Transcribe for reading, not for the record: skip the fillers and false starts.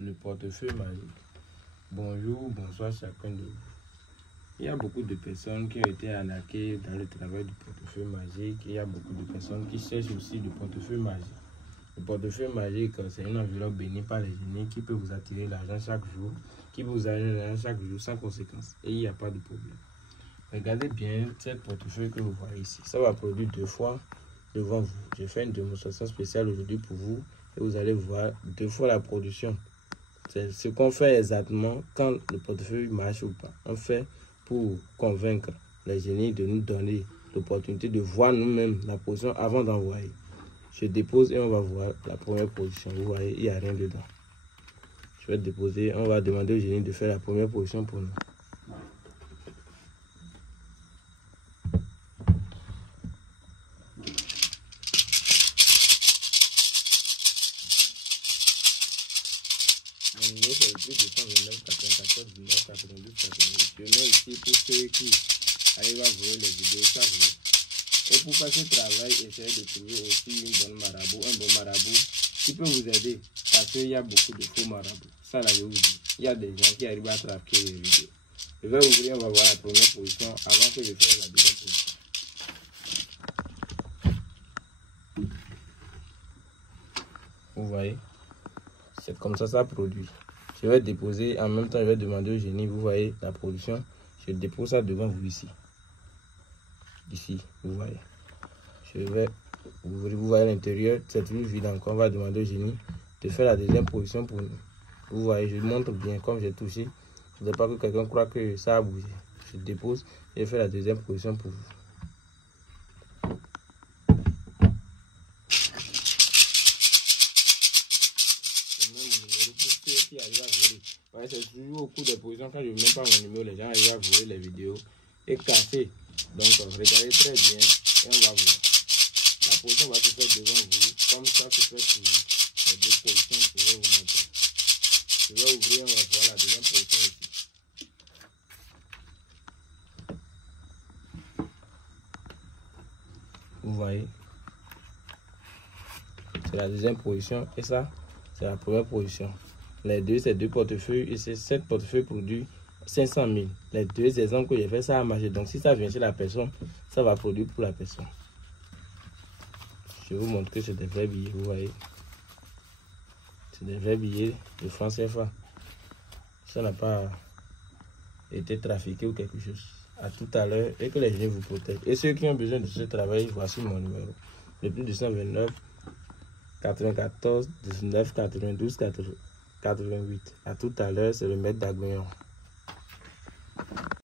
le portefeuille magique. Bonjour, bonsoir chacun de vous. Il y a beaucoup de personnes qui ont été arnaquées dans le travail du portefeuille magique. Il y a beaucoup de personnes qui cherchent aussi le portefeuille magique. Le portefeuille magique, c'est une enveloppe bénie par les génies qui peut vous attirer l'argent chaque jour, qui peut vous attirer l'argent chaque jour sans conséquence. Et il n'y a pas de problème. Regardez bien cette portefeuille que vous voyez ici. Ça va produire 2 fois devant vous. Je fais une démonstration spéciale aujourd'hui pour vous et vous allez voir 2 fois la production. C'est ce qu'on fait exactement quand le portefeuille marche ou pas. On fait pour convaincre les génies de nous donner l'opportunité de voir nous-mêmes la position avant d'envoyer. Je dépose et on va voir la première position. Vous voyez, il n'y a rien dedans. Je vais déposer, on va demander au génie de faire la première position pour nous. Mon numéro c'est le plus 229 94 19 92 88. Je mets ici pour ceux qui arrivent à voir les vidéos chaque jour. Et pour faire ce travail, essayez de trouver aussi un bon marabout qui peut vous aider. Parce qu'il y a beaucoup de faux marabouts. Ça là je vous dis. Il y a des gens qui arrivent à traquer les vidéos. Je vais ouvrir, on va voir la première position avant que je fasse la deuxième position. Vous voyez? C'est comme ça produit. Je vais déposer, en même temps je vais demander au génie, vous voyez la production, je dépose ça devant vous ici. Ici, vous voyez. Je vais ouvrir, vous voyez l'intérieur, c'est toujours vide encore. On va demander au génie de faire la deuxième position pour nous. Vous voyez, je montre bien comme j'ai touché. Je ne veux pas que quelqu'un croie que ça a bougé. Je dépose et je fais la deuxième position pour vous. Qui arrive à voler. Ouais, c'est toujours au cours des positions, quand je ne mets pas mon numéro, les gens arrivent à voler les vidéos et casser. Donc, regardez très bien et on va voir. La position va se faire devant vous, comme ça se fait toujours. Les 2 positions, je vais vous montrer. Je vais ouvrir, on va voir la deuxième position ici. Vous voyez, c'est la deuxième position et ça, c'est la première position. Les deux, c'est 2 portefeuilles et c'est 7 portefeuilles produits 500 000. Les 2 exemples que j'ai fait, ça a marché. Donc, si ça vient chez la personne, ça va produire pour la personne. Je vous montre que c'est des vrais billets, vous voyez. C'est des vrais billets de francs CFA. Ça n'a pas été trafiqué ou quelque chose. À tout à l'heure et que les gens vous protègent. Et ceux qui ont besoin de ce travail, voici mon numéro. Le plus 229 94 19 92 88. À tout à l'heure, c'est le maître d'Agouillon.